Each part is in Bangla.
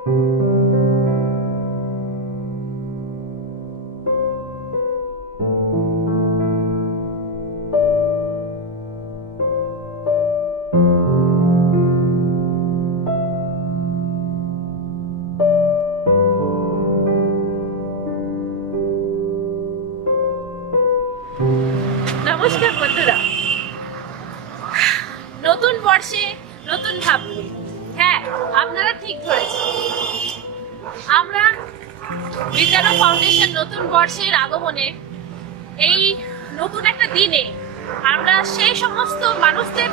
নমস্কার বন্ধুরা, নতুন বর্ষে নতুন ভাবনা। হ্যাঁ, আপনারা ঠিক ধরেছেন। আমরা বিদ্যালয় ফাউন্ডেশন নতুন বর্ষের আগমনে এই নতুন একটা দিনে আমরা সেই সমস্ত মানুষদের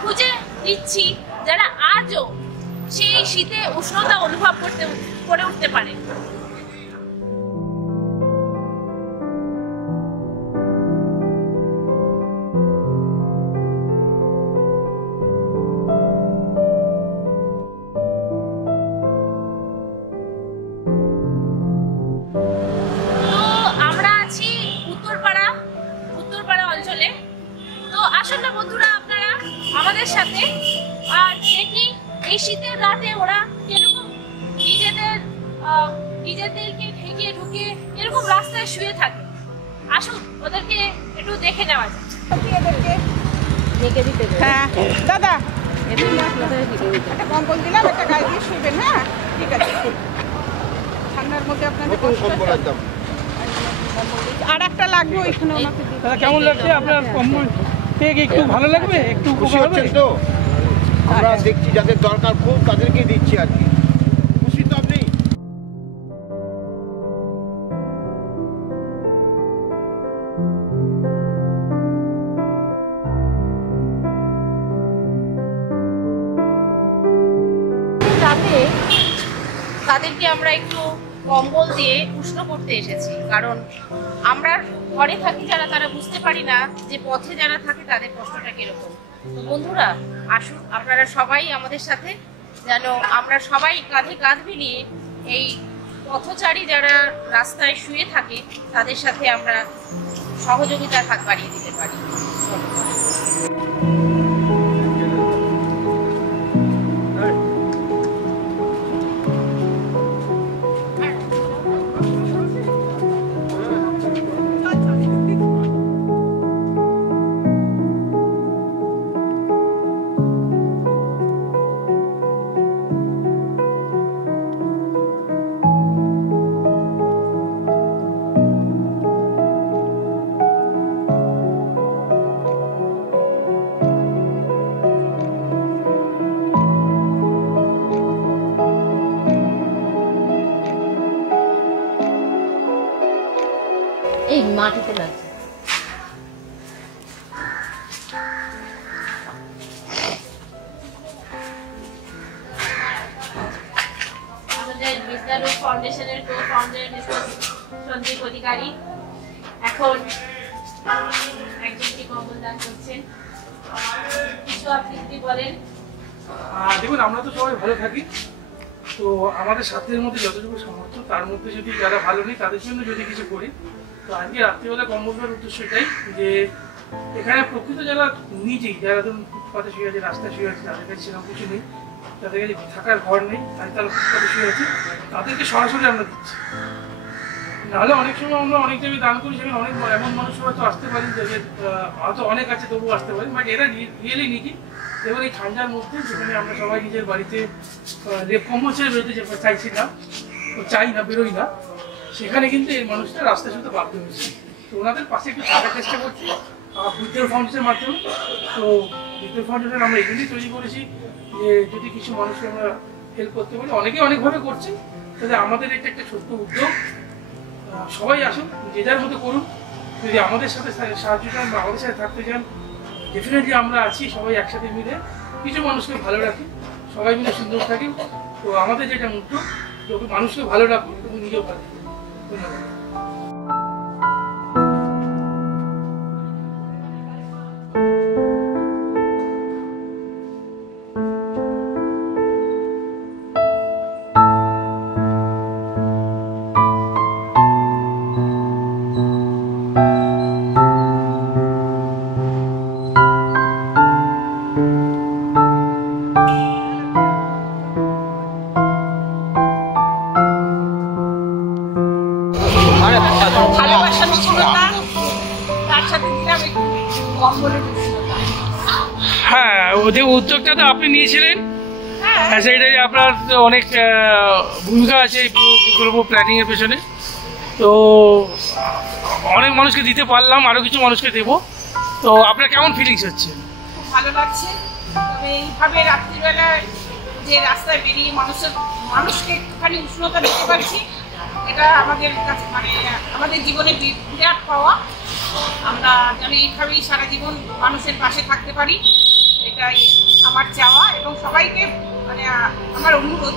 খুঁজে দিচ্ছি যারা আজও সেই শীতে উষ্ণতা অনুভব করে উঠতে পারে। বন্ধুরা, আপনারা আমাদের সাথে আর দেখি এই শীতের রাতে ওরা কিরকম নিজেদেরকে ঢেকে ঢুকে এরকম রাস্তায় শুয়ে থাকে। আসুন ওদেরকে একটু দেখে নেওয়া যায়। হ্যাঁ দাদা, একটা কম্বল দিলাম, একটা গায়ে দিয়ে শুবেন। হ্যাঁ ঠিক আছে। ঠান্ডার মধ্যে আপনাদের আর একটা লাগবে ওইখানে। দাদা কেমন লাগছে আপনার কম্বল পেয়ে? একটু ভালো লাগবে? একটু খুশি হচ্ছেন তো? আমরা দেখছি যাদের দরকার খুব তাদেরকে দিচ্ছি আর কি। খুশি তো আপনি? রাতে তাদেরকে আমরা একটু কম্বল দিয়ে উষ্ণ করতে এসেছি, কারণ আমরা ঘরে থাকি যারা, তারা বুঝতে পারি না যে পথে যারা থাকে তাদের কষ্টটা কিরকম। তো বন্ধুরা আসুন, আপনারা সবাই আমাদের সাথে, যেন আমরা সবাই কাঁধে কাঁধ মিলিয়ে এই পথচারী যারা রাস্তায় শুয়ে থাকে তাদের সাথে আমরা সহযোগিতার হাত বাড়িয়ে দিতে পারি। এই মাটিতে লাগছে। আমাদের বিদ্যালয় ফাউন্ডেশনের কো-ফাউন্ডার মিস্টার সন্দীপ অধিকারী এখন একজনকে কম্বল দান করছেন। কিছু আপনি যদি বলেন। দেখুন, আমরা তো সবাই ভালো থাকি, তো আমাদের সাধ্যের মধ্যে যতটুকু সামর্থ্য, তার মধ্যে যদি যারা ভালো নেই তাদের জন্য যদি কিছু করি, তো আজকে রাত্রিবেলা কম্বল দেওয়ার উদ্দেশ্য এটাই যে এখানে প্রকৃত যারা নিজেই, যারা ধরুন ফুটপাতে শুয়ে আছে, রাস্তায় শুয়ে আছে, তাদের কাছে সেরকম কিছু নেই, তাদের কাছে থাকার ঘর নেই, তাই তারা ফুটপাতে শুয়ে আছে, তাদেরকে সরাসরি আমরা দিচ্ছি। নাহলে অনেক সময় আমরা অনেক জায়গায় দান করি, সেখানে অনেক এমন মানুষ হয়তো আসতে পারি যাদের হয়তো অনেক আছে তবুও আসতে পারি, বাট এরা রিয়েলি নিজি। এবং এই ঠান্ডার মধ্যে যেখানে আমরা সবাই নিজের বাড়িতে কম্বল ছেড়ে বেরোতে চাইছি না, তো চাই না, বেরোই না, সেখানে কিন্তু এই মানুষটা রাস্তায় শুধু বাধ্য হয়েছে। তো ওনাদের পাশে একটু থাকার চেষ্টা করছি বিদ্যালয় ফাউন্ডেশনের মাধ্যমে। তো বিদ্যালয় ফাউন্ডেশন আমরা এগুলি তৈরি করেছি যে যদি কিছু মানুষকে আমরা হেল্প করতে পারি, অনেকে অনেকভাবে করছে, তাহলে আমাদের এটা একটা ছোট্ট উদ্যোগ। সবাই আসুন, যে যার মতো করুন। যদি আমাদের সাথে সাহায্য চান বা আমাদের সাথে থাকতে চান, ডেফিনেটলি আমরা আছি। সবাই একসাথে মিলে কিছু মানুষকে ভালো রাখি, সবাই মিলে সুন্দর থাকি। তো আমাদের যেটা মুখ্য, মানুষকে ভালো রাখুন এবং নিজেও ভালো থাকুন। ধন্যবাদ। কম্বলের উষ্ণতা। হ্যাঁ, ওদের উদ্যোগটা তো আপনি নিয়েছিলেন, হ্যাঁ সেটাই আপনার অনেক ভূমিকা আছে এই প্রকল্প প্ল্যানিংয়ের পেছনে। তো অনেক মানুষকে দিতে পারলাম, আরও কিছু মানুষকে দেবো। তো আপনার কেমন ফিলিংস হচ্ছে? খুব ভালো লাগছে। তবে এইভাবে রাত্রিবেলায় যে রাস্তায় বেরিয়ে মানুষকে একটুখানি উষ্ণতা দিতে পারছি, এটা আমাদের কাছে মানে আমাদের জীবনে বিরাট পাওয়া। আমরা যেন এইভাবেই সারা জীবন মানুষের পাশে থাকতে পারি, এটাই আমার চাওয়া। এবং সবাইকে মানে আমার অনুরোধ,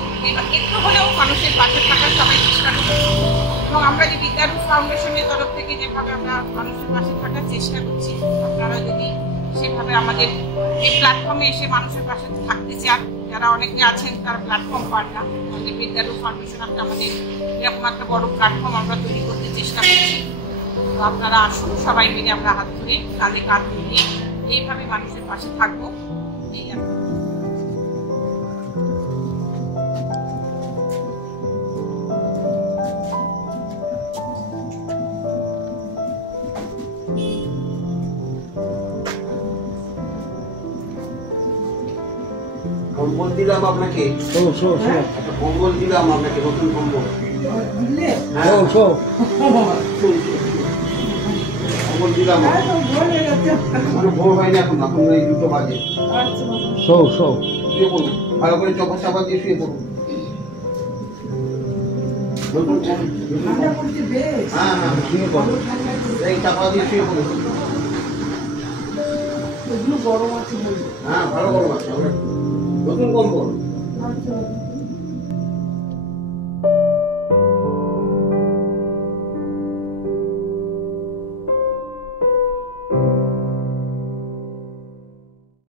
একটু হলেও মানুষের পাশে থাকার সবাই চেষ্টা করব। এবং আমরা যে বিদ্যারূপ ফাউন্ডেশনের তরফ থেকে যেভাবে আমরা মানুষের পাশে থাকার চেষ্টা করছি, আপনারা যদি সেভাবে আমাদের এই প্ল্যাটফর্মে এসে মানুষের পাশে থাকতে চান, যারা অনেকে আছেন তারা প্ল্যাটফর্ম পান না, আমাদের বিদ্যারূপ ফাউন্ডেশন একটা আমাদের এরকম একটা বড় প্ল্যাটফর্ম আমরা তৈরি করতে চেষ্টা করছি। তো আপনারা আসুন, সবাই মিলে আমরা হাত ধরে কাঁধে কাঁধ মিলিয়ে এইভাবে মানুষের পাশে থাকবো। এই আর কি। কম্বল দিলাম আপনাকে, একটা কম্বল দিলাম আপনাকে, নতুন কম্বল। হ্যাঁ, কম্বল দিলাম। ভোর হয়নি এখন, এখন এই 2টো বাজে। শুয়ে পড়ুন, ভালো করে চোখ চাপা দিয়ে শুয়ে পড়ুন। নতুন হ্যাঁ হ্যাঁ শুয়ে পড়ুন, এই চাপা দিয়ে শুয়ে পড়ুন। হ্যাঁ ভালো গরম আছে, নতুন কম্বল।